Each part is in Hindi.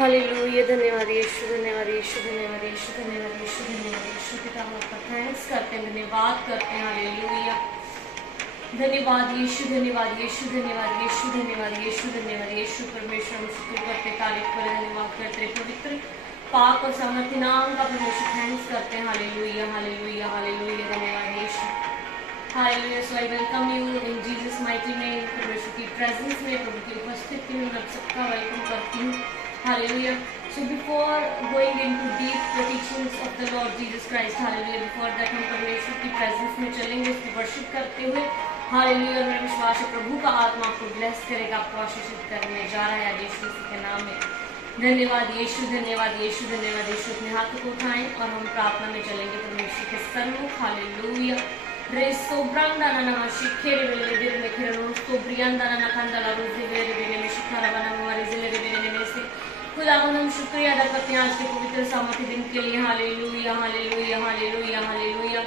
हालेलुया। धन्यवाद यीशु, धन्यवाद यीशु, धन्यवाद यीशु, धन्यवाद यीशु, धन्यवाद यीशु। पिता हम आपका थैंक्स करते हैं, धन्यवाद करते हैं। हालेलुया। धन्यवाद यीशु, धन्यवाद यीशु, धन्यवाद यीशु, धन्यवाद यीशु, धन्यवाद यीशु। परमेश्वर हम शुक्र करते, तारीफ करें, धन्यवाद करते, पवित्र पाक और सामर्थ्य नाम का परमेश्वर थैंक्स करते हैं। Hallelujah, hallelujah, hallelujah. धन्यवाद Yeshu. Hallelujah. So I welcome you in Jesus mighty name. परमेश्वर की प्रेजेंस में, प्रभु की उपस्थिति में मैं सबका वेलकम करती हूँ। Hallelujah. So before going into deep the teachings of the Lord Jesus Christ, hallelujah, before that हम परमेश्वर की प्रेजेंस में चलेंगे, उसको वर्शिप करते हुए। हालेलुया। मेरा विश्वास है प्रभु का आत्मा आपको ब्लेस करेगा, आपको आशीषित करने जा रहा है यीशु मसीह के नाम में। धन्यवाद यीशु, धन्यवाद यीशु, धन्यवाद यीशु। अपने हाथों को उठाएं और हम प्रार्थना में चलेंगे परमेश्वर के सन्मुख। हालेलुया। रेसो ब्रांडा ना शिखेरे वेले देर में खेरो तो ब्रियांदा ना खंडला रोजे वेले वेले में शिखारा बना हमारे जिले वेले में से खुदावंद हम शुक्रिया अदा करते हैं आज के पवित्र सामर्थ्य दिन के लिए। Hallelujah, hallelujah, hallelujah, hallelujah.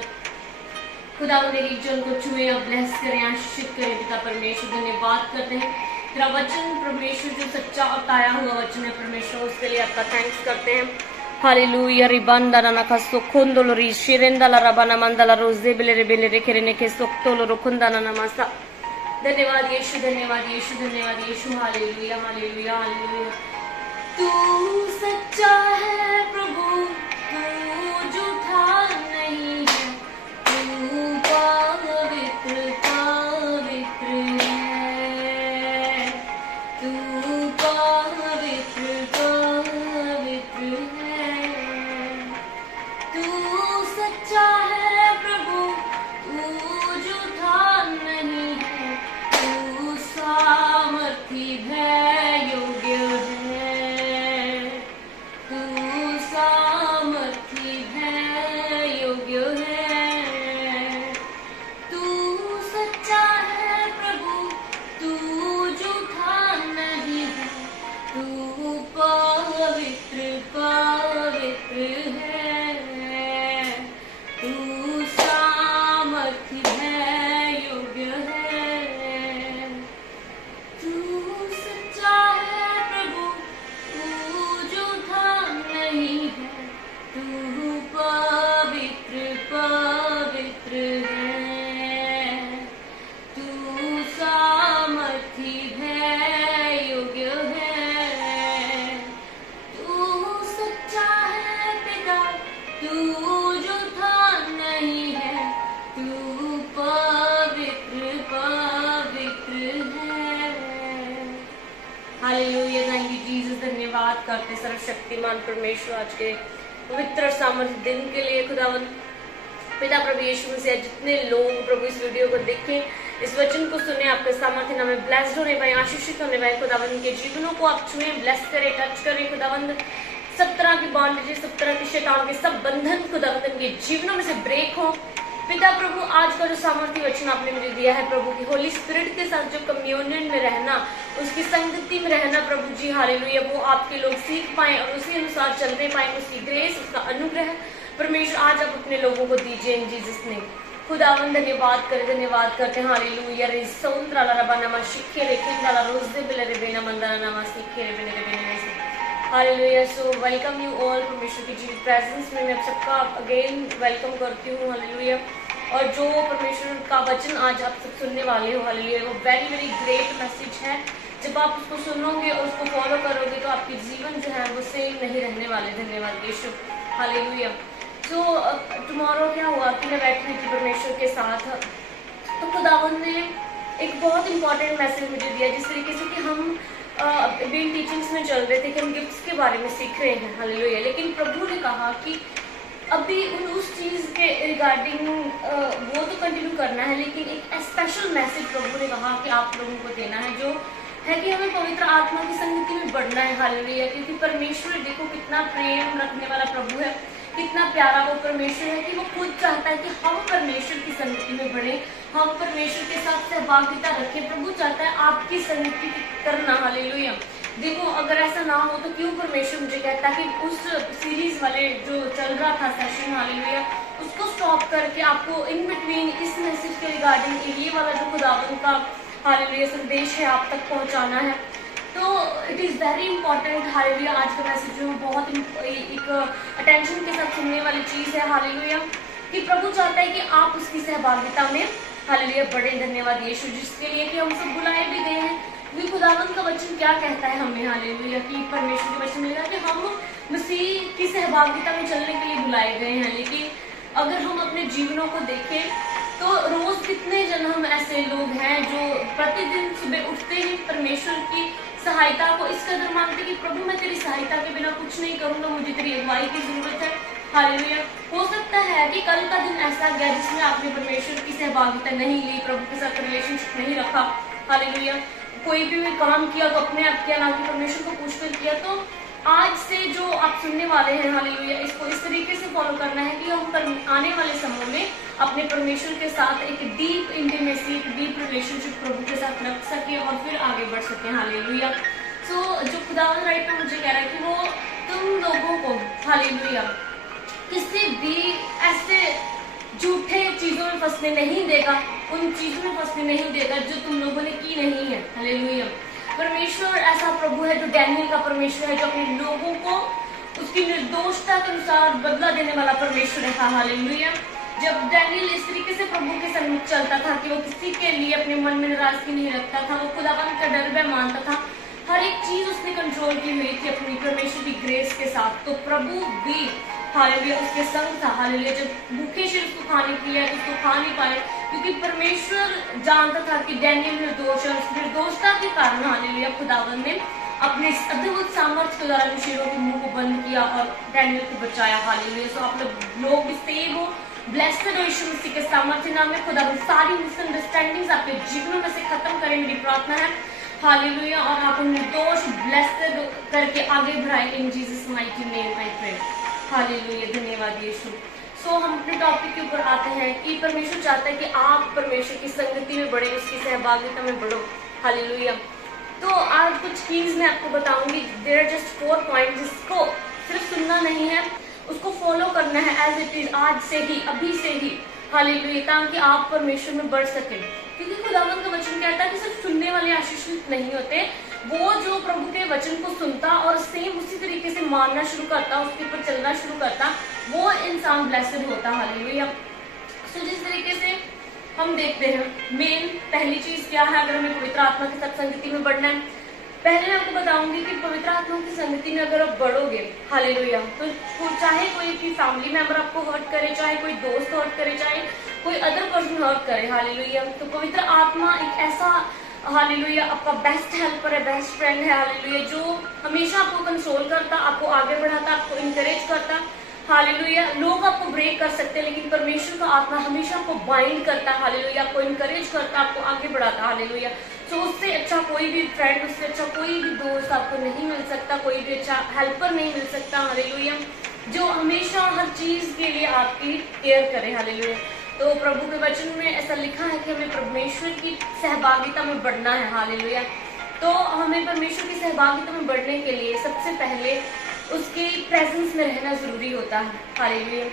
खुदावंद एक जन को छुए और ब्लेस करें, आशीषित करें। पिता परमेश्वर धन्यवाद करते हैं, तेरा वचन परमेश्वर जो सच्चा और ताया हुआ वचन है परमेश्वर, उसके लिए आपका थैंक्स करते हैं। हालेलुया। रिबांदा ना खसो खोंदोलो री शिरेंदा ला रबाना मंदला रोजे बेले बेले रे खेरे ने के सोक्तोलो रोखुंदा ना नमसा। धन्यवाद यीशु, धन्यवाद यीशु, धन्यवाद यीशु। Hallelujah, hallelujah, hallelujah. तू सच्चा है प्रभु, तू झूठा नहीं है, तू पवित्र पवित्र है, तू पवित्र पवित्र है। तू सच्चा है प्रभु, तू झूठा नहीं है, तू सामर्थी है, योग्य है, करते सर्वशक्तिमान परमेश्वर आज के पवित्र सामर्थ्य दिन के लिए। खुदावन पिता प्रभु यीशु मसीह, जितने लोग प्रभु इस वीडियो को देखें, इस वचन को सुने, आपके सामर्थ्य नाम में ब्लेस्ड होने पाए, आशीषित होने पाए। खुदावंद के जीवनों को आप छुए, ब्लेस करें, टच करें। खुदावंद सब तरह की बॉन्डेज, सब तरह के शैतान के सब बंधन खुदावंद के जीवनों में से ब्रेक हो। पिता प्रभु आज का जो सामर्थ्य वचन आपने मुझे दिया है प्रभु की होली स्पिरिट के साथ जो कम्युनियन में रहना, उसकी संगति में रहना प्रभु जी, हालेलुया, वो आपके लोग सीख पाए और उसी अनुसार चलते पाए। उसकी ग्रेस, उसका अनुग्रह परमेश्वर आज आप अपने लोगों को दीजिए इन जीसस ने। खुदावंद धन्यवाद करे, धन्यवाद करते हैं। हालेलुया। रे सौंद्रा ला रबा नमा शिखे रे किंदा ला रोजे बिले रे बेना मंदरा नमा सीखे रे बेने रे बेने से। Hallelujah. So welcome you all परमेश्वर की जीवित प्रेजेंस में। मैं आप सबका अगेन वेलकम करती हूँ। हालेलुया। और जो परमेश्वर का वचन आज आप सब सुनने वाले हो, हालेलुया, वो वेरी वेरी ग्रेट मैसेज है। जब आप उसको सुनोगे और उसको फॉलो करोगे तो आपके जीवन जो है वो सेम नहीं रहने वाले। धन्यवाद यीशु। हालेलुया। तो टुमारो क्या हुआ कि मैं बैठी थी परमेश्वर के साथ, तो खुदावंद ने एक बहुत इंपॉर्टेंट मैसेज मुझे दिया, जिस तरीके से कि हम बीइंग टीचिंग्स में चल रहे थे कि हम गिफ्ट्स के बारे में सीख रहे हैं। हालेलुया। लेकिन प्रभु ने कहा कि अभी उस चीज़ के रिगार्डिंग वो तो कंटिन्यू करना है, लेकिन एक स्पेशल मैसेज प्रभु ने कहा कि आप लोगों को देना है, जो है कि हमें पवित्र आत्मा की संगति में बढ़ना है। हालेलुया। क्योंकि परमेश्वर देखो कितना प्रेम रखने वाला प्रभु है, कितना प्यारा वो परमेश्वर है कि वो खुद चाहता है कि हम परमेश्वर की संगति में बढ़े, हम परमेश्वर के साथ सहभागिता रखें। प्रभु चाहता है आपकी संगति करना। हालेलुया। देखो अगर ऐसा ना हो तो क्यों परमेश्वर मुझे कहता कि उस सीरीज वाले जो चल रहा था सेशन, हालेलुया, उसको स्टॉप करके आपको इन बिटवीन इस मैसेज के रिगार्डिंग ये वाला जो खुदावंद का हालेलुया संदेश है आप तक पहुंचाना है। तो it is very important. Hallelujah, आज का मैसेज जो है बहुत एक अटेंशन के साथ सुनने वाली चीज़ है। हालेलुया, कि प्रभु चाहता है कि आप उसकी सहभागिता में हालेलुया बड़े। धन्यवाद यीशु, जिसके लिए कि हम सब बुलाए भी गए हैं। क्योंकि खुदावंद का वचन क्या कहता है हमें, हालेलुया, कि परमेश्वर के वचन में लिखा कि हम मसीह की सहभागिता में चलने के लिए बुलाए गए हैं। लेकिन अगर हम अपने जीवनों को देखें तो रोज कितने जन हम ऐसे लोग हैं जो प्रतिदिन सुबह उठते ही परमेश्वर की सहायता को इस कदर मांगते कि प्रभु मैं तेरी सहायता के बिना कुछ नहीं करूंगा, मुझे तेरी अगुवाई की जरूरत है। हालेलुया, हो सकता है कि कल का दिन ऐसा गया जिसमें आपने परमेश्वर की सहभागिता नहीं ली, प्रभु के साथ रिलेशनशिप नहीं रखा। हालेलुया, कोई भी काम किया तो अपने आप किया, ना कि परमेश्वर को पूछकर किया। तो आज से जो आप सुनने वाले हैं, हालेलुया, इसको इस तरीके से फॉलो करना है कि हम आने वाले समय में अपने परमेश्वर के साथ एक डीप इंटीमेसी, एक डीप रिलेशनशिप प्रभु के साथ रख सके और फिर आगे बढ़ सके। हालेलुया, सो जो खुदावंद राइट में मुझे कह रहा है कि वो तुम लोगों को हालेलुया किसी भी ऐसे झूठे चीजों में फंसने नहीं देगा, उन चीजों में फंसने नहीं देगा जो तुम लोगों ने की नहीं है। हालेलुया, परमेश्वर ऐसा प्रभु है जो डैनियल का परमेश्वर है, जो अपने लोगों को उसकी निर्दोषता के अनुसार बदला देने वाला परमेश्वर है। हालेलुया, जब डैनियल इस तरीके से प्रभु के सन्मुख चलता था कि वो किसी के लिए अपने मन में नाराजगी नहीं रखता था, वो खुदावंद का डर भय मानता था, हर एक चीज उसने कंट्रोल की हुई थी अपनी परमेश्वर की ग्रेस के साथ, तो प्रभु भी हालेलुया उसके संग था। हालेलुया, जब भूखे शरीर उसको खाने के लिए उसको खा नहीं पाए, क्योंकि परमेश्वर जानता था कि डैनियल निर्दोष है। उस निर्दोषता के कारण हालेलुया खुदावंद ने अपने अद्भुत सामर्थ्य के द्वारा शेरों के मुंह को बंद किया और डैनियल को बचाया। हालेलुया, सो आप लोग भी सेव हो, ब्लेस्ड हो यीशु मसीह के सामर्थ्य नाम में। खुदावंद सारी मिसअंडरस्टैंडिंग्स आपके जीवनों में से खत्म करें, मेरी प्रार्थना है। हालेलुया, और आप निर्दोष ब्लेस्ड करके आगे बढ़ाए in Jesus mighty name I pray. Hallelujah, धन्यवाद यीशु। सो हम अपने टॉपिक के ऊपर आते हैं कि परमेश्वर चाहता है कि आप परमेश्वर की संगति में बढ़े, उसकी सहभागिता में बढ़ो। हालेलुया, तो आज कुछ कीज मैं आपको बताऊंगी। देयर आर जस्ट 4 पॉइंट्स, जिसको सिर्फ सुनना नहीं है, उसको फॉलो करना है एज इट इज, आज से ही, अभी से ही। हालेलुया, ताकि आप परमेश्वर में बढ़ सके। क्योंकि खुदावंद का वचन कहता है कि सिर्फ सुनने वाले आशीषित नहीं होते, वो जो प्रभु के वचन को सुनता और सेम उसी तरीके से मानना शुरू करता, उसके ऊपर चलना शुरू करता, वो इंसान ब्लेस्ड होता। हालेलुया, सो जिस तरीके से हम देखते हैं, मेन पहली चीज क्या है अगर हमें पवित्र आत्मा के साथ संगति में बढ़ना है। पहले मैं आपको बताऊंगी कि पवित्र आत्मा की संगति में अगर आप बढ़ोगे, हालेलुया, तो चाहे कोई भी फैमिली मेंबर आपको हर्ट करे, चाहे कोई दोस्त हर्ट करे, चाहे कोई अदर पर्सन हर्ट करे, हालेलुया, तो पवित्र आत्मा एक ऐसा हालेलुया आपका बेस्ट हेल्पर है, बेस्ट फ्रेंड है। हालेलुया, जो हमेशा आपको कंसोल करता, आपको आगे बढ़ाता, आपको इंकरेज करता। हालेलुया, लोग आपको ब्रेक कर सकते हैं, लेकिन परमेश्वर का आत्मा हमेशा आपको बाइंड करता है। हालेलुया, आपको इंकरेज करता, आपको आगे बढ़ाता। हालेलुया, तो उससे अच्छा कोई भी फ्रेंड, उससे अच्छा कोई भी दोस्त आपको नहीं मिल सकता, कोई भी अच्छा हेल्पर नहीं मिल सकता। हालेलुया, जो हमेशा हर चीज के लिए आपकी केयर करे। हालेलुया, तो प्रभु के वचन में ऐसा लिखा है कि हमें परमेश्वर की सहभागिता में बढ़ना है। हालेलुया, तो हमें परमेश्वर की सहभागिता में बढ़ने के लिए सबसे पहले उसके प्रेजेंस में रहना जरूरी होता है। हालेलुया,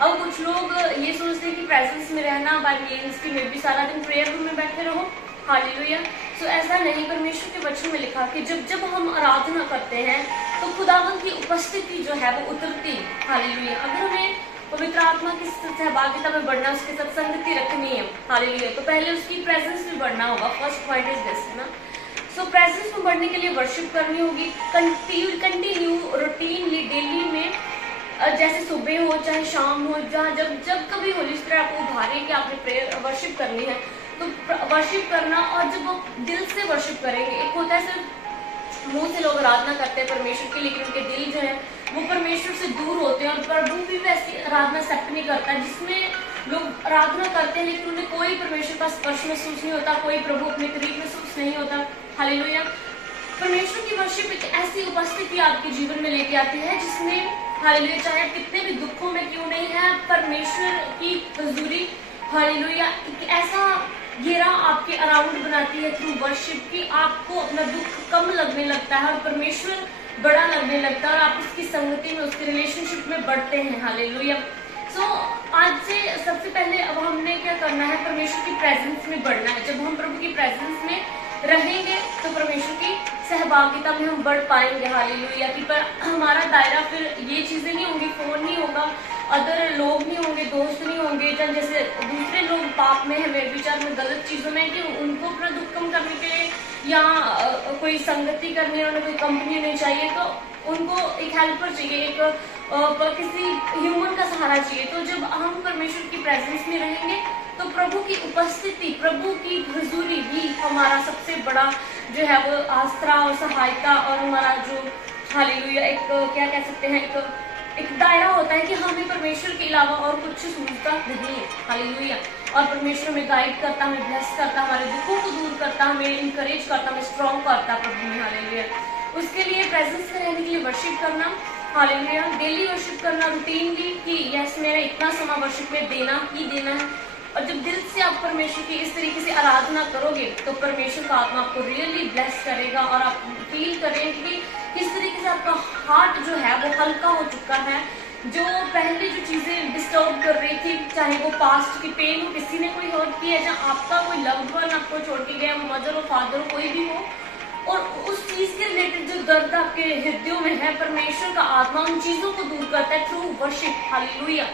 अब कुछ लोग ये सोचते हैं कि प्रेजेंस में रहना बाय मीन्स कि मैं भी सारा दिन प्रेयर रूम में बैठे रहो। हालेलुया, सो ऐसा नहीं। परमेश्वर के वचन में लिखा कि जब हम आराधना करते हैं तो खुदावंद की उपस्थिति जो है वो उतरती। हालेलुया, अगर हमें पवित्र आत्मा की सहभागिता में बढ़ना, उसके साथ संगति रखनी है, हालेलुया, तो पहले उसकी प्रेजेंस में बढ़ना होगा। फर्स्ट पॉइंट इज दिस ना। सो प्रेजेंस में बढ़ने के लिए वर्शिप करनी होगी कंटिन्यू रूटीनली, डेली में, जैसे सुबह हो चाहे शाम हो, जहाँ जब कभी होली स्पिरिट आपको उभारे कि आपने प्रेयर वर्शिप करनी है, तो वर्शिप करना। और जब वो दिल से वर्शिप करेंगे, एक होता है सिर्फ मुंह से लोग आराधना करते हैं परमेश्वर की, लेकिन उनके दिल जो है वो परमेश्वर से दूर होते हैं, और प्रभु भी वैसी आराधना एक्सेप्ट नहीं करता जिसमें लोग आराधना करते हैं लेकिन उन्हें कोई परमेश्वर का स्पर्श महसूस नहीं होता, कोई प्रभु अपने करीब महसूस नहीं होता। हालेलुया, परमेश्वर की वर्शिप एक ऐसी उपस्थिति आपके जीवन में लेके आती है जिसमें हालेलुया, चाहे आप कितने भी दुखों में क्यों नहीं है, परमेश्वर की हजूरी हालेलुया एक ऐसा घेरा आपके अराउंड बनाती है थ्रू वर्शिप की, आपको अपना दुख कम लगने लगता है और परमेश्वर बड़ा लगने लगता है, और आप उसकी संगति में, उसके रिलेशनशिप में बढ़ते हैं। हालेलुया, सो आज से सबसे पहले अब हमने क्या करना है, परमेश्वर की प्रेजेंस में बढ़ना है। जब हम प्रभु की प्रेजेंस में रहेंगे तो परमेश्वर की सहभागिता में हम बढ़ पाएंगे। हालेलुया। कि पर हमारा दायरा फिर ये चीजें नहीं होंगी, फोन नहीं होगा, अदर लोग नहीं होंगे, दोस्त नहीं होंगे, जैसे दूसरे लोग पाप में है, व्यभिचार में, गलत चीजों में, कि उनको अपना दुख कम करने के लिए या कोई संगति करने, उन्हें कोई कंपनी नहीं चाहिए, तो उनको एक हेल्पर चाहिए, एक किसी ह्यूमन का सहारा चाहिए। तो जब हम परमेश्वर की प्रेजेंस में रहेंगे तो प्रभु की उपस्थिति, प्रभु की हुजूरी भी हमारा सबसे बड़ा जो है वो आसरा और सहायता, और हमारा जो हालेलुया एक क्या कह सकते हैं, एक दायरा होता है कि हमें परमेश्वर के अलावा और कुछ सूझता नहीं है। हालेलुया। और परमेश्वर हमें गाइड करता, हमें ब्लेस करता, हमारे दुखों को दूर करता, हमें इंकरेज करता, हमें स्ट्रॉन्ग करता प्रभु में। हालेलुया। उसके लिए प्रेजेंस में रहने के लिए वर्शिप करना, हालेलुया, डेली वर्शिप करना, रूटीनली, कि यस मेरा इतना समय वर्शिप में देना ही देना है। और जब दिल से आप परमेश्वर की इस तरीके से आराधना करोगे तो परमेश्वर का आत्मा आपको रियली ब्लेस करेगा, और आप फील करेंगे कि किस तरीके से आपका हार्ट जो है वो हल्का हो चुका है। जो पहले जो चीजें डिस्टर्ब कर रही थी, चाहे वो पास्ट की पेन हो, किसी ने कोई हर्ट किया, या आपका कोई लव्ड वन आपको छोड़ के गया, मदर हो, फादर हो, कोई भी हो, और उस चीज के रिलेटेड जो दर्द आपके हृदयों में है, परमेश्वर का आत्मा उन चीजों को दूर करता है थ्रू वर्शिप। हालेलुया।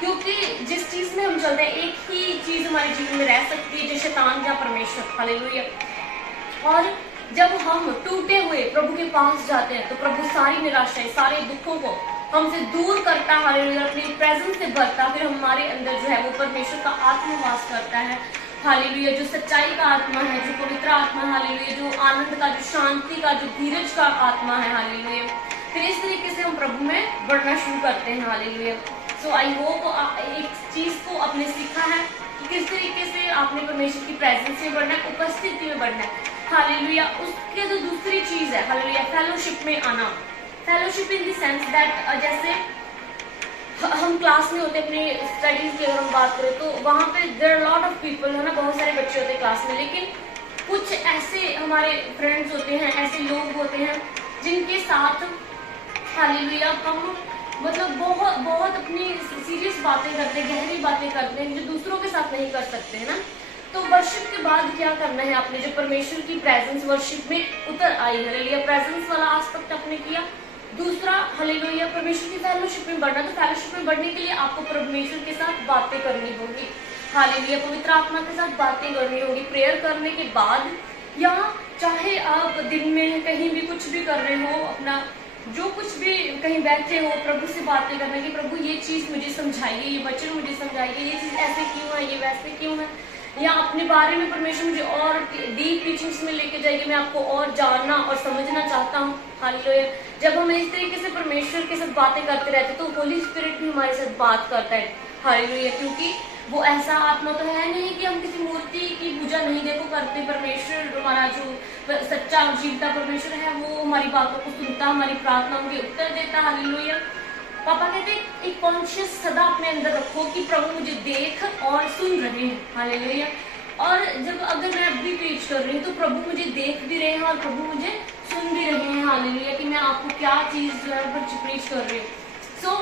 क्योंकि जिस चीज में हम चलते हैं, एक ही चीज हमारे जीवन में रह सकती है, जो शैतान या परमेश्वर। हालेलुया। और जब हम टूटे हुए प्रभु के पास जाते हैं तो प्रभु सारी निराशाएं, सारे दुखों को हमसे दूर करता है। हालेलुया। अपनी प्रेजेंस से भरता, फिर हमारे अंदर जो है वो परमेश्वर का आत्मवास करता है। हालेलुया। जो सच्चाई का आत्मा है, जो पवित्र आत्मा है, हालेलुया, जो आनंद का, जो शांति का, जो धीरज का आत्मा है। हालेलुया। फिर इस तरीके से हम प्रभु में बढ़ना शुरू करते हैं। हालेलुया। सो आई होप एक चीज को आपने सीखा है कि किस तरीके से आपने परमेश्वर की प्रेजेंस में बढ़ना है, उपस्थिति में बढ़ना है। हालेलुया। उसके जो दूसरी चीज है, हालेलुया, फेलोशिप में आना। Fellowship in the sense that जैसे हम क्लास में होते, अपने स्टडीज की अगर हम बात करें तो वहाँ पे देयर लॉट ऑफ पीपल है ना, बहुत सारे बच्चे होते हैं क्लास में, लेकिन कुछ ऐसे हमारे फ्रेंड्स होते हैं, ऐसे लोग होते हैं जिनके साथ हालेलुया हम मतलब बहुत बहुत अपनी सीरियस बातें करते हैं, गहरी बातें करते हैं, जो दूसरों के साथ नहीं कर सकते हैं ना। तो वर्शिप के बाद क्या करना है आपने, जब परमेश्वर की प्रेजेंस वर्शिप में उतर आई, हालेलुया, प्रेजेंस वाला एस्पेक्ट आपने किया। दूसरा, हालेलुया, परमेश्वर की फेलोशिप में बढ़ना। तो फेलोशिप में बढ़ने के लिए आपको परमेश्वर के साथ बातें करनी होगी। हालेलुया, पवित्र आत्मा के साथ बातें करनी होगी प्रेयर करने के बाद, या चाहे आप दिन में कहीं भी कुछ भी कर रहे हो, अपना जो कुछ भी कहीं बैठे हो, प्रभु से बातें करना कि प्रभु ये चीज मुझे समझाइए, ये वचन मुझे समझाइए, ये चीज ऐसे क्यों है, ये वैसे क्यों है, या अपने बारे में परमेश्वर मुझे और डीप टीचिंग्स में लेके जाइए, मैं आपको और जानना और समझना चाहता हूँ। हालेलुया। जब हम इस तरीके से परमेश्वर के साथ बातें करते रहते हैं तो होली स्पिरिट भी हमारे साथ बात करता है। हालेलुया। क्योंकि वो ऐसा आत्मा तो है नहीं कि हम किसी मूर्ति की पूजा नहीं देखो करते। परमेश्वर हमारा जो सच्चा जीवता परमेश्वर है, वो हमारी बातों को सुनता, हमारी प्रार्थनाओं के उत्तर देता। हालेलुया। पापा कहते हैं एक कॉन्शियस सदा अपने अंदर रखो कि प्रभु मुझे देख और सुन रहे हैं। हालेलुया। और जब अगर मैं अभी प्रीच कर रही हूँ तो प्रभु मुझे देख भी रहे हैं और प्रभु मुझे सुन भी रहे हैं। हालेलुया। कि मैं आपको क्या चीज जो है प्रीच कर रही हूँ। सो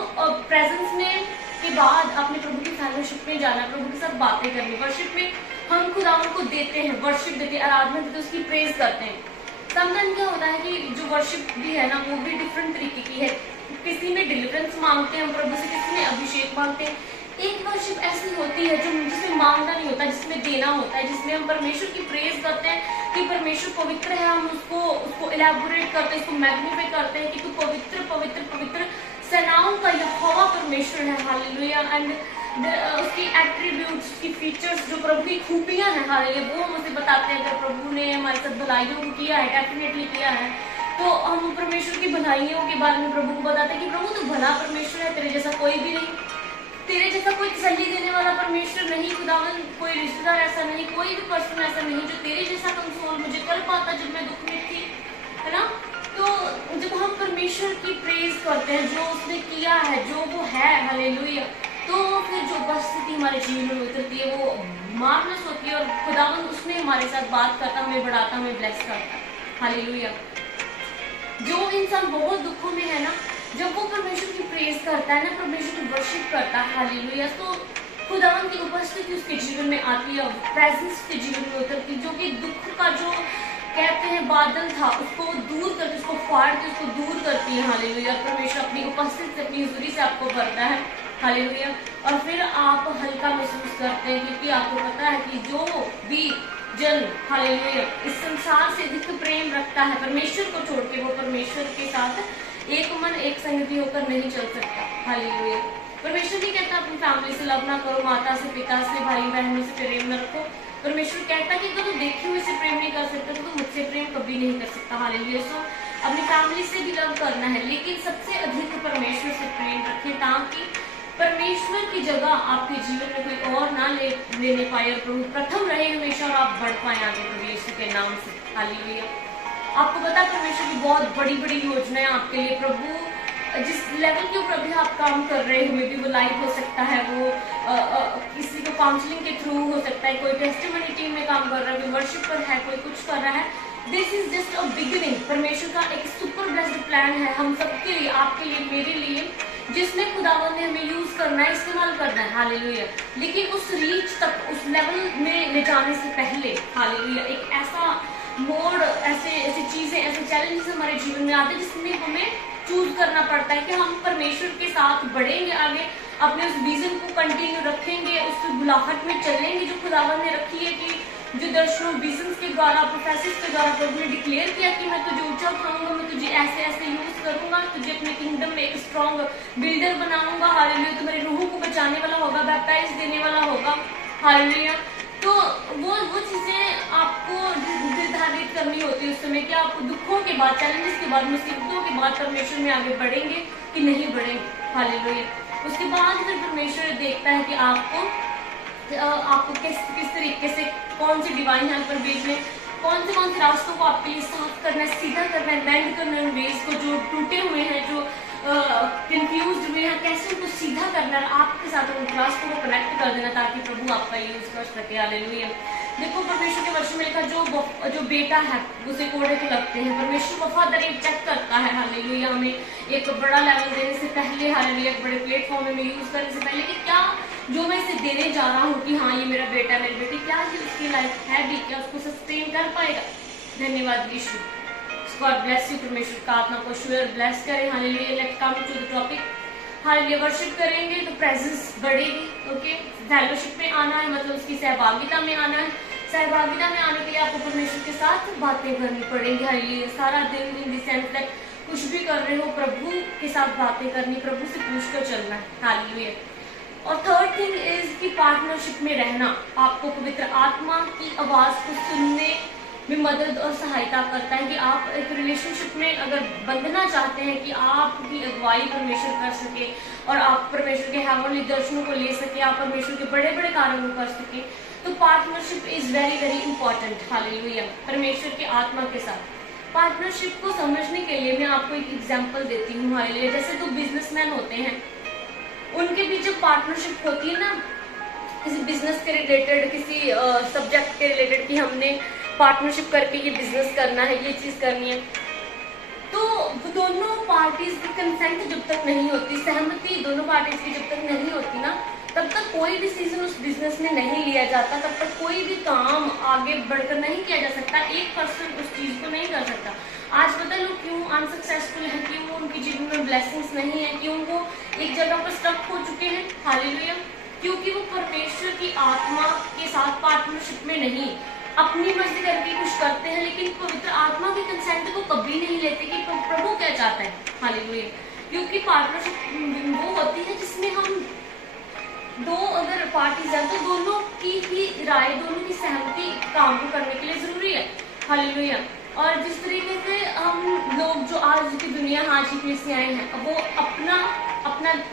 प्रेजेंस में के बाद आपने प्रभु की फेलोशिप में जाना, प्रभु के साथ बातें करनी। वर्शिप में हम खुदावन को देते हैं, वर्शिप देते हैं, आराधना देते हैं, उसकी प्रेज करते हैं। समटाइम क्या होता है कि जो वर्शिप भी है ना, वो भी डिफरेंट तरीके की है। किसी में डिलीवरेंस मांगते हैं हम प्रभु से, किसी में अभिषेक मांगते हैं। एक वर्शिप ऐसी होती है जो जिसमें मांगना नहीं होता, जिसमें देना होता है, जिसमें हम परमेश्वर की प्रेज करते हैं कि परमेश्वर पवित्र है। हम उसको इलेबोरेट करते हैं, उसको मैग्नीफाई करते हैं कि तू पवित्र पवित्र पवित्र सेनाओं का यहोवा परमेश्वर है। हालेलुया। एंड उसकी एट्रीब्यूट्स, उसकी फीचर्स, जो प्रभु की खूबियां हैं, हालेलुया, वो हम उसे बताते हैं। अगर प्रभु ने हमारे साथ भलाइयों को किया है, डेफिनेटली किया है, तो हम परमेश्वर की भलाइयों के बारे में प्रभु को बताते हैं कि प्रभु तू भला परमेश्वर है, तेरे जैसा कोई भी नहीं, तेरे जैसा कोई तसल्ली देने वाला परमेश्वर नहीं। खुदावन कोई रिश्तेदार ऐसा नहीं, कोई भी पर्सन ऐसा नहीं जो तेरे जैसा कंसोल मुझे कर पाता जब मैं दुख में थी, है ना। तो जब हम परमेश्वर की प्रेज करते हैं, जो उसने किया है, जो वो है, हालेलुया, तो फिर जो उपस्थिति हमारे जीवन में उतरती है वो मार्वलस होती है। और खुदावन उसने हमारे साथ बात करता, हमें बढ़ाता, हमें ब्लेस करता। हालेलुया। जो इंसान बहुत दुखों में है ना, जब वो परमेश्वर की प्रेज करता है ना, परमेश्वर की वर्शिप करता है, हालेलुया, तो खुदावन की उपस्थिति उसके जीवन में आती है, प्रेजेंस उसके जीवन में उतरती, जो कि दुख का जो कहते हैं बादल था, उसको दूर करके, उसको फाड़ के उसको दूर करती है। हालेलुया। परमेश्वर अपनी उपस्थिति से, अपनी हुजूरी से आपको भरता है। हालेलुया। और फिर आप हल्का महसूस करते हैं, क्योंकि आपको पता है कि जो भी जन, हालेलुया, इस संसार से अधिक प्रेम रखता है परमेश्वर को छोड़ के, वो परमेश्वर के साथ एक मन एक संगति होकर नहीं चल सकता। हालेलुया। परमेश्वर नहीं कहता अपनी फैमिली से लव ना करो, माता से, पिता से, भाई बहनों से प्रेम न रखो। परमेश्वर कहता है कि अगर तू देखे हुए से प्रेम नहीं कर सकता तो तू मुझसे प्रेम कभी नहीं कर सकता। हालेलुया। सो अपनी फैमिली से भी लव करना है, लेकिन सबसे अधिक परमेश्वर से प्रेम रखें, ताकि परमेश्वर की जगह आपके जीवन में कोई और ना लेने पाए और प्रभु प्रथम रहे हमेशा, और आप बढ़ पाए आगे प्रभु यीशु के नाम से। हालेलुया। आपको पता है परमेश्वर की बहुत बड़ी बड़ी योजनाएं आपके लिए। प्रभु जिस लेवल के ऊपर अभी आप काम कर रहे हो, मे बी वो लाइव हो सकता है, वो किसी को काउंसलिंग के थ्रू हो सकता है, कोई टेस्टिमनी टीम में काम कर रहा है, कोई वर्शिप पर है, कोई कुछ कर रहा है। This is just a beginning. परमेश्वर का एक सुपर ब्लेस्ड प्लान है हम सबके लिए, आपके लिए, मेरे लिए, जिसमें खुदावंद ने हमें यूज करना है, इस्तेमाल करना है। हालेलुया। लेकिन उस रीच तक, उस लेवल में ले जाने से पहले, हालेलुया, एक ऐसा मोड़, ऐसे चीजें, ऐसे चैलेंजेस हमारे जीवन में आते हैं जिसमें हमें चूज करना पड़ता है कि हम परमेश्वर के साथ बढ़ेंगे आगे, अपने उस विजन को कंटिन्यू रखेंगे, उस बुलाहट में चलेंगे जो खुदावंद ने रखी है, कि जो दर्शनों, विजन्स के द्वारा, प्रोफेसिस के द्वारा प्रभु ने डिक्लेयर किया कि मैं तुझे ऊंचा उठाऊंगा, मैं तुझे ऐसे ऐसे यूज करूंगा, तुझे अपने किंगडम में एक स्ट्रॉन्ग बिल्डर बनाऊंगा। हालेलुया। तुम्हारे रूहों को बचाने वाला होगा, बैप्टाइज देने वाला होगा। हालेलुया। तो वो चीजें आपको निर्धारित करनी होती है उस समय, कि आप दुखों के बाद, चैलेंजेस के बाद, मुसीबतों के बाद परमेश्वर में आगे बढ़ेंगे कि नहीं बढ़ेंगे। हालेलुया। उसके बाद फिर परमेश्वर देखता है कि आपको किस तरीके से, कौन सी डिवाइन हेल्पर भेजने, कौन से रास्तों को आपके लिए साफ करना है, सीधा करना है, बेंड करना है, वेज को जो टूटे हुए हैं, जो कंफ्यूज हुए हैं, कैसे उनको सीधा करना है, आपके साथ उन रास्तों को कनेक्ट कर देना, ताकि प्रभु आपका यूज कर सके। हालेलुया। देखो परमेश्वर के वचन में लिखा, जो बेटा है उसे कोड़े को लगते हैं। परमेश्वर वफादारी चेक करता है। हालेलुया। हमें एक बड़ा लेवल देने से पहले, हालेलुया, एक बड़े प्लेटफॉर्म में यूज करने से पहले, कि क्या जो मैं इसे देने जा रहा हूँ, कि हाँ ये मेरा बेटा, मेरी बेटी, क्या ये उसकी लाइफ है भी, क्या उसको सस्टेन कर पाएगा। धन्यवाद यीशु। God bless you. परमेश्वर का आत्मा को शुगर ब्लेस करे। Hallelujah. Let's come to the topic. Hallelujah. Worship करेंगे तो प्रेजेंस बढ़ेगी। ओके। फेलोशिप में आना है, मतलब उसकी सहभागिता में आना है। सहभागिता में आने के लिए आपको परमेश्वर के साथ बातें करनी पड़ेंगी। हालेलुया। सारा दिन इन द सेंस दैट कुछ भी कर रहे हो, प्रभु के साथ बातें करनी, प्रभु से पूछ कर चलना है। हालेलुया। और थर्ड थिंग इज कि पार्टनरशिप में रहना आपको पवित्र आत्मा की आवाज को सुनने में मदद और सहायता करता है, कि आप एक रिलेशनशिप में अगर बंधना चाहते हैं, कि आपकी अगुवाई परमेश्वर कर सके और आप परमेश्वर के हेवनली दर्शनों को ले सके, आप परमेश्वर के बड़े बड़े कार्यों को कर सके, तो partnership is very very important. Hallelujah. परमेश्वर के आत्मा के साथ पार्टनरशिप को समझने के लिए मैं आपको एक एग्जांपल देती हूँ। हालेलुया। जैसे दो बिजनेसमैन होते हैं, उनके बीच जब पार्टनरशिप होती है ना, किसी बिजनेस के रिलेटेड, किसी सब्जेक्ट के रिलेटेड, कि हमने पार्टनरशिप करके ये बिजनेस करना है, ये चीज करनी है, तो दोनों पार्टीज की कंसेंट जब तक नहीं होती, सहमति दोनों पार्टीज की जब तक नहीं होती ना, तब तक कोई डिसीजन उस बिजनेस में नहीं लिया जाता, तब तक कोई भी काम आगे बढ़कर नहीं किया जा सकता। एक पर्सन उस चीज को नहीं कर सकता। आज पता लोग क्यों अनसक्सेसफुल है, क्यों उनके जीवन में ब्लेसिंग्स नहीं है, क्यों वो एक जगह पर स्टक हो चुके हैं। हालेलुया। क्योंकि वो परमेश्वर की आत्मा के साथ पार्टनरशिप में नहीं, अपनी मर्जी करके कुछ करते हैं, लेकिन पवित्र आत्मा की कंसेंट को कभी नहीं लेते कि प्रभु क्या चाहता है। हालेलुया। क्योंकि पार्टनरशिप वो होती है जिसमें हम दो अगर पार्टीज हैं, तो दोनों की ही राय, दोनों की सहमति काम को करने के लिए जरूरी है। हालेलुया। और जिस तरीके से हम लोग जो आज की दुनिया हाजी कलीसियाएं हैं, वो अपना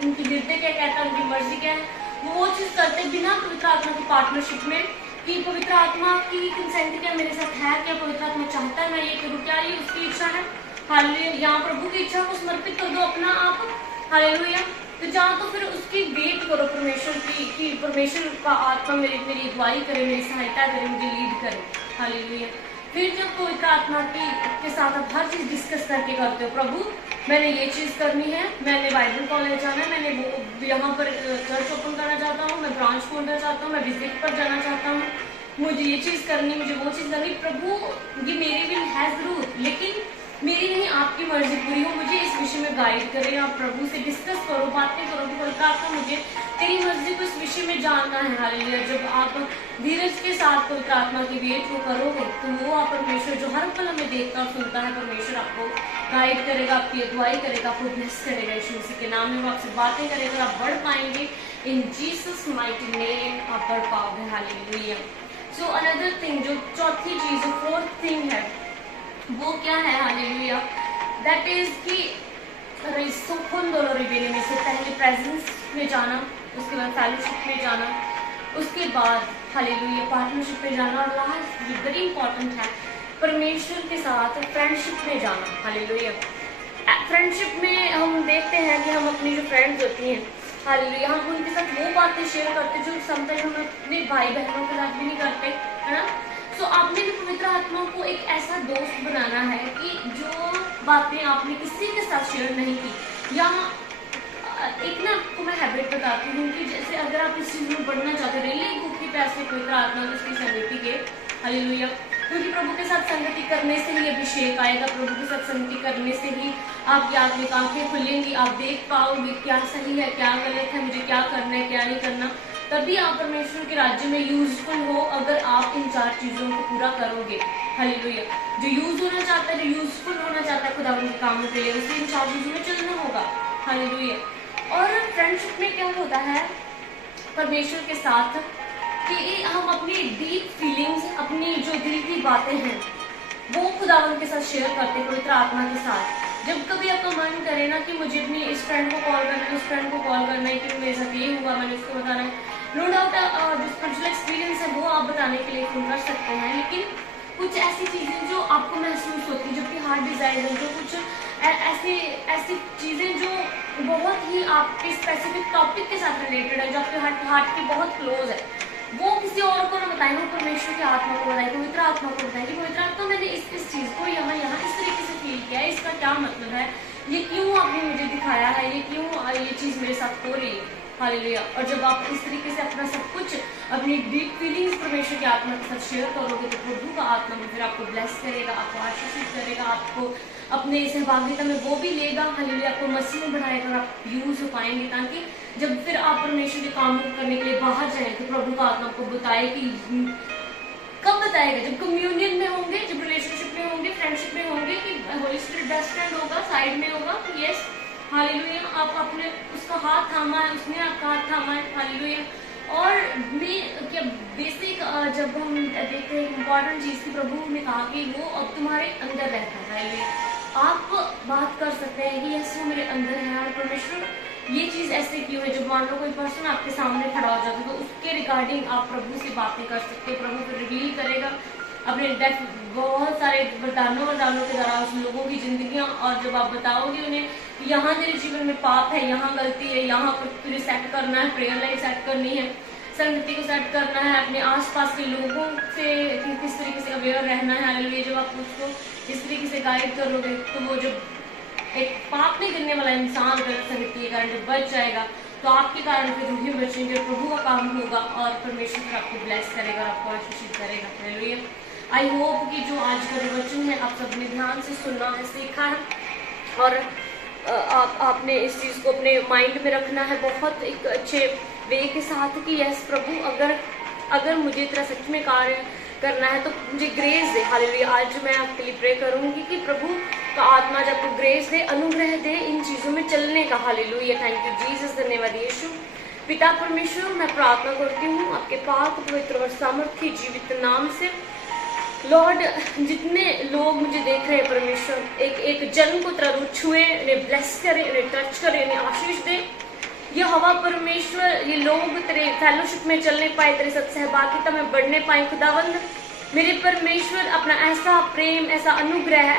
उनकी हृदय क्या कहता है, उनकी मर्जी क्या है, वो चीज करते बिना पवित्र आत्मा की पार्टनरशिप में, कि पवित्र आत्मा की कंसेंट क्या मेरे साथ है, क्या पवित्र आत्मा चाहता है मैं ये करूँ, क्या ये उसकी इच्छा है। हालेलुया। यहाँ प्रभु की इच्छा को समर्पित कर दो अपना आप। हालेलुया। तो जहाँ तो फिर उसकी वेट करो परमेश्वर की, कि परमेश्वर का आत्मा मेरी अगुवाई करे, मेरी सहायता करे, मुझे लीड करे। हालेलुया। फिर जब पवित्र आत्मा के साथ आप हर चीज डिस्कस करके करते हो, प्रभु मैंने ये चीज करनी है, मैंने बाइबल कॉलेज जाना है, मैंने वो यहाँ पर चर्च ओपन करना चाहता हूँ, मैं ब्रांच खोलना चाहता हूँ, मैं विजिट पर जाना चाहता हूँ, मुझे ये चीज करनी, मुझे वो चीज करनी। प्रभु ये मेरी विल है जरूर, लेकिन मेरी नहीं आपकी मर्जी पूरी हो। मुझे इस विषय में गाइड करें, आप प्रभु से डिस्कस करो, बातें करो कि पवित्र आत्मा मुझे तेरी मर्जी को इस विषय में जानना है। हालेलुया। जब आप धीरज के साथ पवित्र आत्मा की वेट को करोगे तो वो आप परमेश्वर जो हर पल हमें देखता और सुनता है, परमेश्वर आपको गाइड करेगा, आपकी अगुवाई करेगा, आपको ब्लेस करेगा। यीशु मसीह के नाम में वो आपसे बातें करेगा, आप बढ़ पाएंगे। इन जीसस माइटी नेम आप बढ़ पाओगे। हालेलुया। सो अनदर थिंग, जो चौथी चीज, फोर्थ थिंग है, वो क्या है? हालेलुया। दैट इज कि में से पहले प्रेजेंस में जाना, उसके बाद फेलोशिप में जाना, उसके बाद हालेलुया पार्टनरशिप में जाना, और लास्ट वेरी इंपॉर्टेंट है परमेश्वर के साथ फ्रेंडशिप में जाना। हालेलुया। फ्रेंडशिप में हम देखते हैं कि हम अपनी जो फ्रेंड्स होती हैं, हालेलुया, हम उनके साथ वो बातें शेयर करते जो समटाइम हम अपने भाई बहनों के साथ भी नहीं करते, है ना। तो आपने भी पवित्र आत्मा को एक ऐसा दोस्त बनाना है कि जो बातें आपने किसी के साथ शेयर नहीं की। या एक ना आपको मैं हैबिट बताती हूँ कि जैसे अगर आप इस चीज में बढ़ना चाहते हैं, रियली भूखी प्यासे पवित्र आत्मा को उसकी संगति के, हालेलुया, क्योंकि प्रभु के साथ संगति करने से ही अभिषेक आएगा। प्रभु के साथ संगति करने से ही आपकी आत्मिक आंखें खुलेंगी, आप देख पाओगे क्या सही है, क्या गलत है, मुझे क्या करना है, क्या नहीं करना। तभी आप परमेश्वर के राज्य में यूजफुल हो, अगर आप इन 4 चीजों को पूरा करोगे। हालेलुया। जो यूज होना चाहता है, जो यूजफुल होना चाहता है खुदा के कामों के लिए, उसे इन 4 चीजों में चलना होगा। हालेलुया। और फ्रेंडशिप में क्या होता है परमेश्वर के साथ कि हम अपनी डीप फीलिंग्स, अपनी जो दिल की बातें हैं, वो खुदावन के साथ शेयर करते हैं पवित्र आत्मा के साथ। जब कभी आपका मन करे ना कि मुझे अपनी इस फ्रेंड को कॉल करना है, उस फ्रेंड को कॉल करना है कि मेरे साथ ये हुआ, मैंने उसको बताना है, नो डाउट जो स्पिरिचुअल एक्सपीरियंस है वो आप बताने के लिए फोन कर सकते हैं। लेकिन कुछ ऐसी चीजें जो आपको महसूस होती है, जबकि हार्ट डिजायर है, जो कुछ ऐसी चीजें जो बहुत ही आपके स्पेसिफिक टॉपिक के साथ रिलेटेड है, जो आपके हार्ट की बहुत क्लोज है, वो किसी और को ना बताएं, वो परमेश्वर की आत्मा को बताएं, पवित्र आत्मा को बताएं कि पवित्र आत्मा मैंने इस चीज को यहाँ इस तरीके से फील किया है, इसका क्या मतलब है, ये क्यों आपने मुझे दिखाया है, ये क्यों ये चीज मेरे साथ हो रही है। हालेलुया। और जब आप इस तरीके से अपना सब कुछ, अपनी डीप फीलिंग्स परमेश्वर की आत्मा के साथ शेयर करोगे तो प्रभु का आत्मा भी फिर आपको ब्लेस करेगा, आपको आशीषित करेगा, आपको अपने सहभागिता में वो भी लेगा। हालेलुया। आपको मसीह में बढ़ाएगा और आप यूज हो पाएंगे, ताकि जब फिर आप परमेश्वर के काम करने के लिए बाहर जाएं तो प्रभु का आत्मा आपको बताए कि कब बताएगा, जब कम्युनियन में होंगे, जब रिलेशनशिप में होंगे, फ्रेंडशिप में होंगे, कि होली स्पिरिट बेस्ट फ्रेंड होगा, साइड में होगा, यस हालेलुया, आप अपने उसका हाथ थामा है, उसने आपका हाथ थामा है। हालेलुया। और मैं क्या बेसिक जब हम देखते हैं इम्पॉर्टेंट चीज की, प्रभु ने कहा कि वो अब तुम्हारे अंदर रहता है। आप बात कर सकते हैं कि यस वो मेरे अंदर है, और परमेश्वर ये चीज ऐसे क्यों है। जब मान लो कोई पर्सन आपके सामने खड़ा हो जाता है तो उसके रिगार्डिंग आप प्रभु से बातें कर सकते हो, प्रभु को रिवील करेगा अपने डेथ बहुत सारे वरदानों के द्वारा उस लोगों की जिंदगियां। और जब आप बताओगे उन्हें यहाँ तेरे जीवन में पाप है, यहाँ गलती है, यहाँ पर तुझे सेट करना है, प्रेयर लाइफ सेट करनी है, संगति को सेट करना है, अपने आसपास के लोगों से किस तरीके से अवेयर रहना है। हालेलुया। जब आप उसको इस तरीके से गाइड करोगे तो वो जब एक पाप में गिरने वाला इंसान गलत संगति के कारण जब बच जाएगा तो आपके कारण फिर रूहें बचेंगे, प्रभु का काम होगा और परमेश्वर फिर आपको ब्लेस करेगा और आपको आशीषित करेगा। हालेलुया। आई होप कि जो आज का वचन है आप सबने ध्यान से सुना है, सीखा है, और आपने इस चीज को अपने माइंड में रखना है बहुत एक अच्छे वे के साथ कि यस प्रभु अगर मुझे तेरा सच में कार्य करना है तो मुझे ग्रेस दे। हालेलुया। आज मैं आपके लिए प्रे करूंगी कि प्रभु का आत्मा जब आपको ग्रेस दे, अनुग्रह दे इन चीजों में चलने का। हालेलुया। Thank you Jesus. धन्यवाद यीशु। पिता परमेश्वर, मैं प्रार्थना करती हूँ आपके पाक पवित्र और सामर्थ्य जीवित नाम से। लॉर्ड, जितने लोग मुझे देख रहे हैं परमेश्वर, एक जन को तेरा रूप छुए, इन्हें ब्लेस करे, इन्हें टच करे, इन्हें आशीष दे। ये हवा परमेश्वर, ये लोग तेरे फेलोशिप में चलने पाए, तेरे साथ सहभागिता में बढ़ने पाए। खुदावंद मेरे परमेश्वर, अपना ऐसा प्रेम, ऐसा अनुग्रह,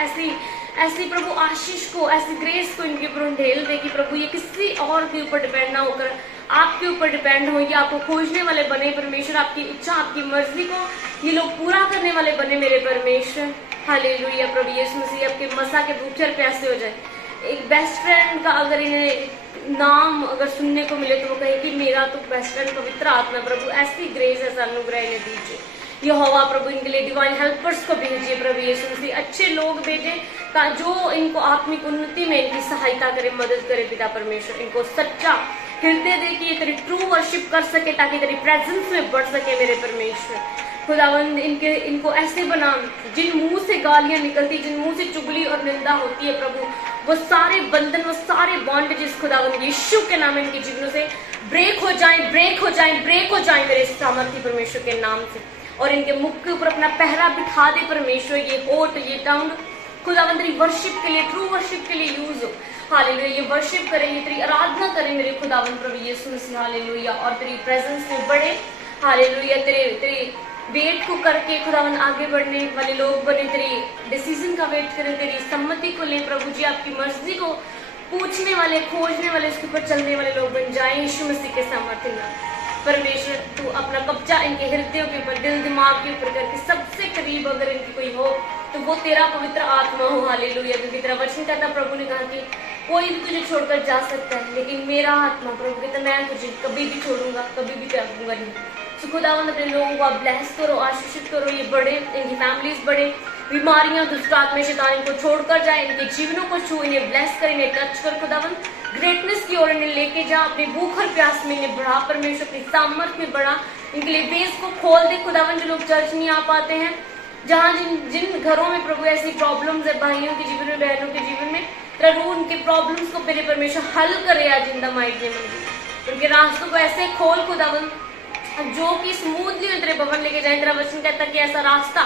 ऐसी प्रभु आशीष को, ऐसी ग्रेस को इनके ऊपर ढेल दे कि प्रभु ये किसी और के ऊपर डिपेंड ना होकर आपके ऊपर डिपेंड हो, ये आपको खोजने वाले बने परमेश्वर, आपकी इच्छा, आपकी मर्जी को ये लोग पूरा करने वाले बने मेरे परमेश्वर। हालेलुया। प्रभु यीशु मसीह आपके मसा के भूखे और प्यासे हो जाए। एक बेस्ट फ्रेंड का अगर इन्हें नाम अगर सुनने को मिले तो वो कहे कि मेरा तो बेस्ट फ्रेंड पवित्र आत्मा। प्रभु ऐसी ग्रेस, ऐसा अनुग्रह इन्हें दीजिए यहोवा प्रभु इनके लिए डिवाइन हेल्पर्स को भेजिए प्रभु यीशु मसीह, अच्छे लोग भेजे जो इनको आत्मिक उन्नति में इनकी सहायता करे, मदद करे पिता परमेश्वर। इनको सच्चा हृदय दे कि ये तेरी ट्रू वर्शिप कर सके, ताकि तेरी प्रेजेंस में बढ़ सके मेरे परमेश्वर। खुदावंद इनको ऐसे बना, जिन मुंह से गालियां निकलती, जिन मुंह से चुगली और निंदा होती है प्रभु, वो सारे बंधन, वो सारे बॉन्डेजेस खुदावंद यीशु के नाम इनके जीवनों से ब्रेक हो जाएं, ब्रेक हो जाएं, ब्रेक हो जाएं मेरे सामर्थ्य परमेश्वर के नाम से। और इनके मुख के ऊपर अपना पहरा बिठा दे परमेश्वर, ये होठ, ये टंग खुदावंद तेरी वर्शिप के लिए, ट्रू वर्शिप के लिए यूज हो। हालेलुया, ये वर्शिप करें, ये तेरी आराधना करें मेरे खुदावंद प्रभु यीशु मसीह। हालेलुया, और तेरी प्रेजेंस में बढ़े। हालेलुया, तेरे वेट को करके खुदावन आगे बढ़ने वाले लोग बने, तेरी डिसीजन का वेट करें, तेरी सम्मति को ले प्रभु जी, आपकी मर्जी को पूछने वाले, खोजने वाले, उसके ऊपर चलने वाले लोग बन जाएं यीशु मसीह के सामर्थ्य में। परमेश्वर तू अपना कब्जा इनके हृदयों के ऊपर, दिल दिमाग के ऊपर करके सबसे करीब अगर इनकी कोई हो तो वो तेरा पवित्र आत्मा हो। हालेलुया, क्योंकि तेरा वचन कहता प्रभु ने कहा कि कोई भी तुझे छोड़कर जा सकता है, लेकिन मेरा आत्मा प्रभु कहता मैं तुझे कभी भी छोड़ूंगा, कभी भी त्यागूंगा नहीं। तो खुदावंद अपने लोगों को आप ब्लेस करो, आशीषित करो, ये बढ़े, इनकी फैमिलीज बढ़े, बीमारियां, दुष्ट आत्मा, शैतान इनको छोड़कर जाए, इनके जीवनों को छू, इन्हें ब्लेस कर, इन्हें टच कर खुदावंद, ग्रेटनेस की ओर इन्हें लेके जा, अपनी भूख और प्यास में इन्हें बढ़ा परमेश्वर, अपनी सामर्थ में बढ़ा, इनके लिए बेस को खोल दे खुदावंद। जो लोग चर्च नहीं आ पाते हैं, जहाँ जिन घरों में प्रभु ऐसी प्रॉब्लम्स है, भाइयों के जीवन में, बहनों के जीवन में, प्रभु उनके प्रॉब्लम्स को मेरे परमेश्वर हल करे आज इन the mighty name of Jesus. उनके रास्तों को ऐसे खोल खुदावंद जो कि स्मूथली तेरे भवन लेके जाए। तेरा वचन कहता कि ऐसा रास्ता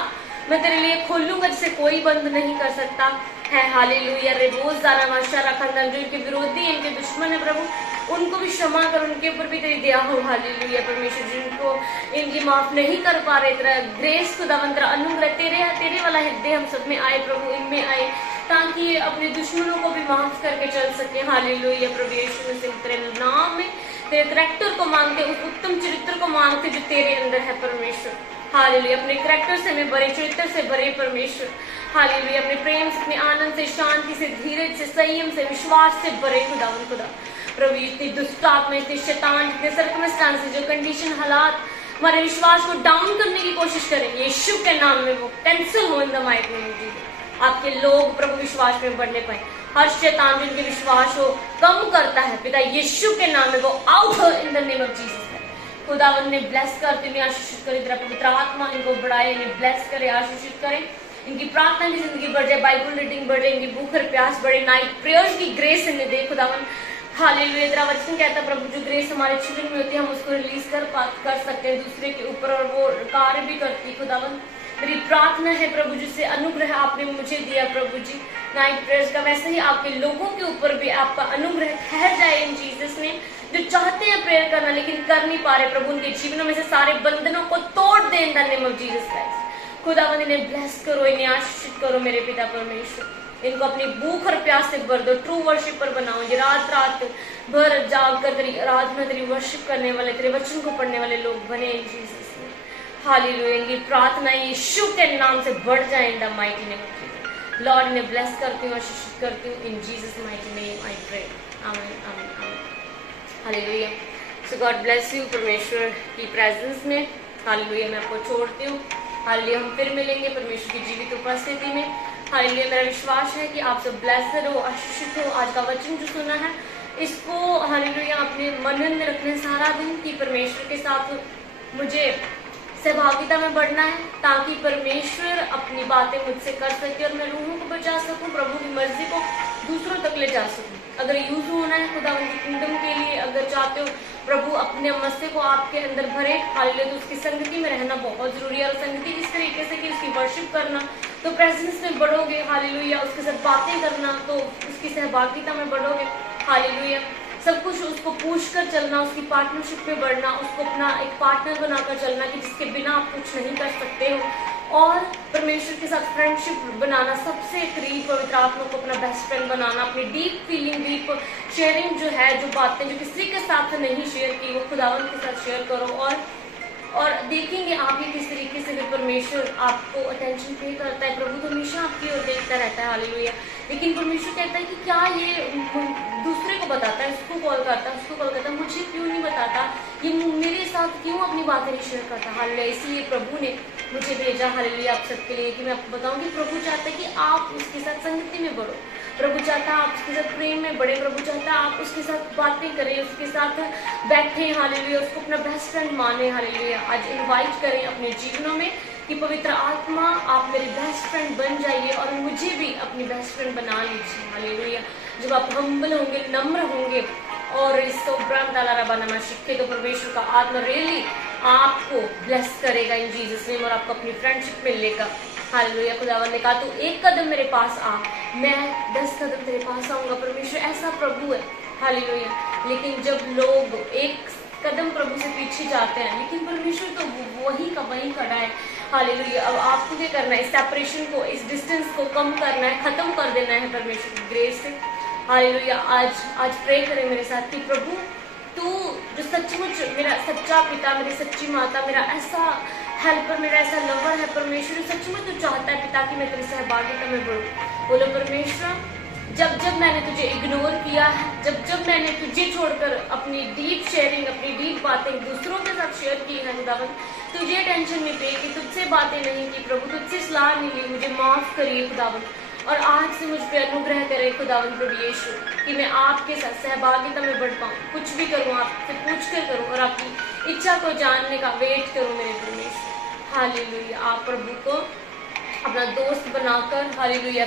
मैं तेरे लिए खोलूंगा जिसे कोई बंद नहीं कर सकता है। हालेलुया, रेबोज दाना माशारा खानदान, जो इनके विरोधी, इनके दुश्मन है प्रभु, उनको भी क्षमा कर, उनके ऊपर भी तेरी दया हो। हालेलुया परमेश्वर, जिनको इनकी माफ नहीं कर पा रहे, तेरा ग्रेस खुदावंद, तेरा अनुग्रह, तेरे वाला हृदय हम सब में आए प्रभु, इनमें आए, ताकि ये अपने दुश्मनों को भी माफ करके चल सके। हालेलुया प्रभु यीशु मसीह, तेरे नाम में तेरे करैक्टर को मांगते, उस उत्तम चरित्र को मांगते जो तेरे अंदर है परमेश्वर। हालेलुया, अपने करैक्टर से हमें बड़े, चरित्र से बड़े परमेश्वर। हालेलुया, अपने प्रेम से, अपने आनंद से, शांति से, धीरज से, संयम से, विश्वास से बड़े खुदावन खुदा प्रभु। इतनी दुष्ट आत्मा, इतने शैतान, इतने सर्कमस्टांसेस, जो कंडीशन, हालात हमारे विश्वास को डाउन करने की कोशिश करें, यीशु के नाम में वो कैंसिल हो इन the mighty name of Jesus. आपके लोग प्रभु विश्वास में बढ़ने पाए, हर शैतान जिनके विश्वास को कम करता है पिता यीशु के नाम में वो आउट हो इन द नेम ऑफ जीसस। खुदावन ने ब्लेस करते हुए आशीषित करे, तेरा पवित्र आत्मा इनको बढ़ाए, इन्हें ब्लेस करे, आशीषित करे, इनकी प्रार्थना की जिंदगी बढ़ जाए, बाइबल रीडिंग बढ़े, इनकी भूख और प्यास बढ़े, नाइट प्रेयर्स की ग्रेस इन्हें दे खुदावन। हालेलुया, तेरा वचन कहता है प्रभु, जो ग्रेस हमारे जीवन में होती है हम उसको रिलीज कर सकते हैं दूसरे के ऊपर, और वो कार्य भी करती है खुदावन। मेरी प्रार्थना है प्रभु, जिससे अनुग्रह आपने मुझे दिया प्रभु जी नाइट प्रेयर्स का, वैसे ही आपके लोगों के ऊपर भी आपका अनुग्रह ठहर जाए इन जीसस ने, जो चाहते हैं प्रेयर करना लेकिन कर नहीं पा रहे प्रभु, उनके जीवनों में से सारे बंधनों को तोड़ दे in the name of Jesus Christ. खुदावंद इन्हें ब्लेस करो, इन्हें आशीषित करो मेरे पिता परमेश्वर, इनको अपनी भूख और प्यास से भर दो, ट्रू वर्शिपर बनाओ, ये रात रात भर जाग कर तेरी आराधना, तेरी वर्शिप करने वाले, तेरे वचन को पढ़ने वाले लोग बने इन जीसस ने। हालेलुया, इनकी प्रार्थना यीशु के नाम से बढ़ जाए in the mighty name of Jesus. Lord इन्हें ब्लेस करती हूँ, आशीषित करती हूँ, in Jesus mighty name I pray, amen amen amen. Hallelujah, so God bless you परमेश्वर की प्रेजेंस में। हालेलुया, मैं आपको छोड़ती हूँ। हालेलुया, हम फिर मिलेंगे परमेश्वर की जीवित उपस्थिति में। हालेलुया, मेरा विश्वास है कि आप सब ब्लेस्ड हो, आशीषित हो। आज का वचन जो सुना है इसको हालेलुया अपने मन में रखने सारा दिन कि परमेश्वर के साथ मुझे सहभागिता में बढ़ना है, ताकि परमेश्वर अपनी बातें मुझसे कर सके और मैं रूहों को बचा सकूं, प्रभु की मर्जी को दूसरों तक ले जा सकूं। अगर यूज होना है खुदा उनकी किंगडम के लिए, अगर चाहते हो प्रभु अपने मस्से को आपके अंदर भरे, हालेलुया, तो उसकी संगति में रहना बहुत जरूरी है। और संगति इस तरीके से कि उसकी वर्शिप करना, तो प्रेजेंस में बढ़ोगे। हालेलुया, उसके साथ बातें करना, तो उसकी सहभागिता में बढ़ोगे। हालेलुया, सब कुछ उसको पूछ कर चलना, उसकी पार्टनरशिप में बढ़ना, उसको अपना एक पार्टनर बनाकर चलना कि जिसके बिना आप कुछ नहीं कर सकते हो, और परमेश्वर के साथ फ्रेंडशिप बनाना, सबसे करीब पवित्र आत्मा को अपना बेस्ट फ्रेंड बनाना, अपनी डीप फीलिंग, डीप शेयरिंग जो है, जो बातें जो किसी के साथ नहीं शेयर की वो खुदावन के साथ शेयर करो, और देखेंगे आप ये किस तरीके से भी परमेश्वर आपको अटेंशन पे करता है। प्रभु तो हमेशा आपकी ओर देखता रहता है, हालेलुया। लेकिन परमेश्वर कहता है कि क्या ये दूसरे को बताता है, उसको कॉल करता है, उसको कॉल करता है, मुझे क्यों नहीं बताता, ये मेरे साथ क्यों अपनी बातें नहीं शेयर करता, हालेलुया। इसलिए प्रभु ने मुझे भेजा, हालेलुया, आप सबके लिए कि मैं आपको बताऊं कि प्रभु चाहता है कि आप उसके साथ संगति में बढ़ो। प्रभु चाहता है आप उसके साथ प्रेम में बढ़े। प्रभु चाहता है आप उसके साथ बातें करें, उसके साथ बैठे, हालेलुया, उसको अपना बेस्ट फ्रेंड माने, हालेलुया। आज इनवाइट करें अपने जीवनों में कि पवित्र आत्मा आप मेरी बेस्ट फ्रेंड बन जाइए और मुझे भी अपनी बेस्ट फ्रेंड बना लीजिए, हालेलुया। जब आप हम्बल होंगे, नम्र होंगे और इसको बना सीखे तो परमेश्वर का आत्मा रियली आपको ब्लेस करेगा इन जीसस नेम और आपको अपनी फ्रेंडशिप में लेगा, हालेलुया। खुदावन ने कहा तू एक कदम मेरे पास आ, मैं 10 कदम तेरे पास आऊंगा। परमेश्वर ऐसा प्रभु है, हालेलुया। लेकिन जब लोग एक कदम प्रभु से पीछे जाते हैं, लेकिन परमेश्वर तो वही का वही खड़ा है, हालेलुया। अब आपको क्या करना है, इस सेपरेशन को, इस डिस्टेंस को कम करना है, खत्म कर देना है परमेश्वर की ग्रेस से, हालेलुया। आज प्रे करें मेरे साथ कि प्रभु तू जो सचमुच मेरा सच्चा पिता, मेरी सच्ची माता, मेरा ऐसा हेल्पर, मेरा ऐसा लवर है परमेश्वर, सचमुच तू चाहता है पिता कि मैं तेरी सहभागिता में बढ़ूं। बोलो परमेश्वर, जब जब मैंने तुझे इग्नोर किया है, जब जब मैंने तुझे छोड़कर अपनी डीप शेयरिंग, अपनी डीप बातें दूसरों के साथ शेयर की है खुदावन, तुझे टेंशन नहीं पे कि तुझसे बातें नहीं की प्रभु, तुझसे सलाह नहीं ली, मुझे माफ करिए खुदावन। और आज से मुझ पे अनुग्रह करे खुदावन प्रभु यीशु कि मैं आपके साथ सहभागिता में बढ़ पाऊँ, कुछ भी करूँ आपसे पूछ कर करूँ और आपकी इच्छा को जानने का वेट करूँ मेरे परमेश्वर, हालेलुया। आप प्रभु को अपना दोस्त बनाकर, हालेलुया,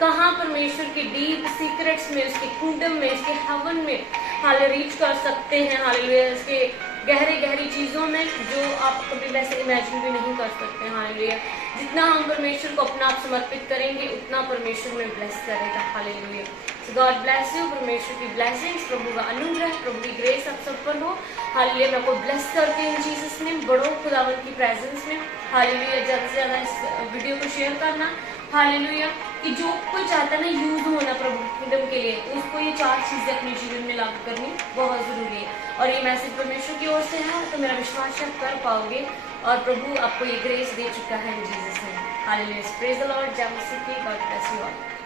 कहाँ परमेश्वर की डीप सीक्रेट्स में, उसके किंगडम में, उसके हेवन में हाले रीच कर सकते हैं, हालेलुया। उसके गहरी चीजों में जो आप कभी वैसे इमेजिन भी नहीं कर सकते, हालेलुया। जितना हम परमेश्वर को अपना आप समर्पित करेंगे उतना परमेश्वर में ब्लेस करेगा, hallelujah. So God bless you. परमेश्वर की ब्लेसिंग्स, प्रभु का अनुग्रह, प्रभु की ग्रेस आप सब पर हो, हालेलुया। मैं आपको ब्लेस करती हूँ जीसस नेम। बढ़ो खुदावन की प्रेजेंस में, हालेलुया। ज्यादा से ज्यादा इस वीडियो को शेयर करना, हालेलुया। कि जो कोई चाहता है ना यूज होना प्रभु किंगडम के लिए, तो उसको ये 4 चीजें अपने जीवन में लागू करनी बहुत जरूरी है। और ये मैसेज परमेश्वर की ओर से है, तो मेरा विश्वास आप कर पाओगे और प्रभु आपको ये ग्रेस दे चुका है इन Jesus name, hallelujah. Praise the Lord. जय मसीह की। God bless you all.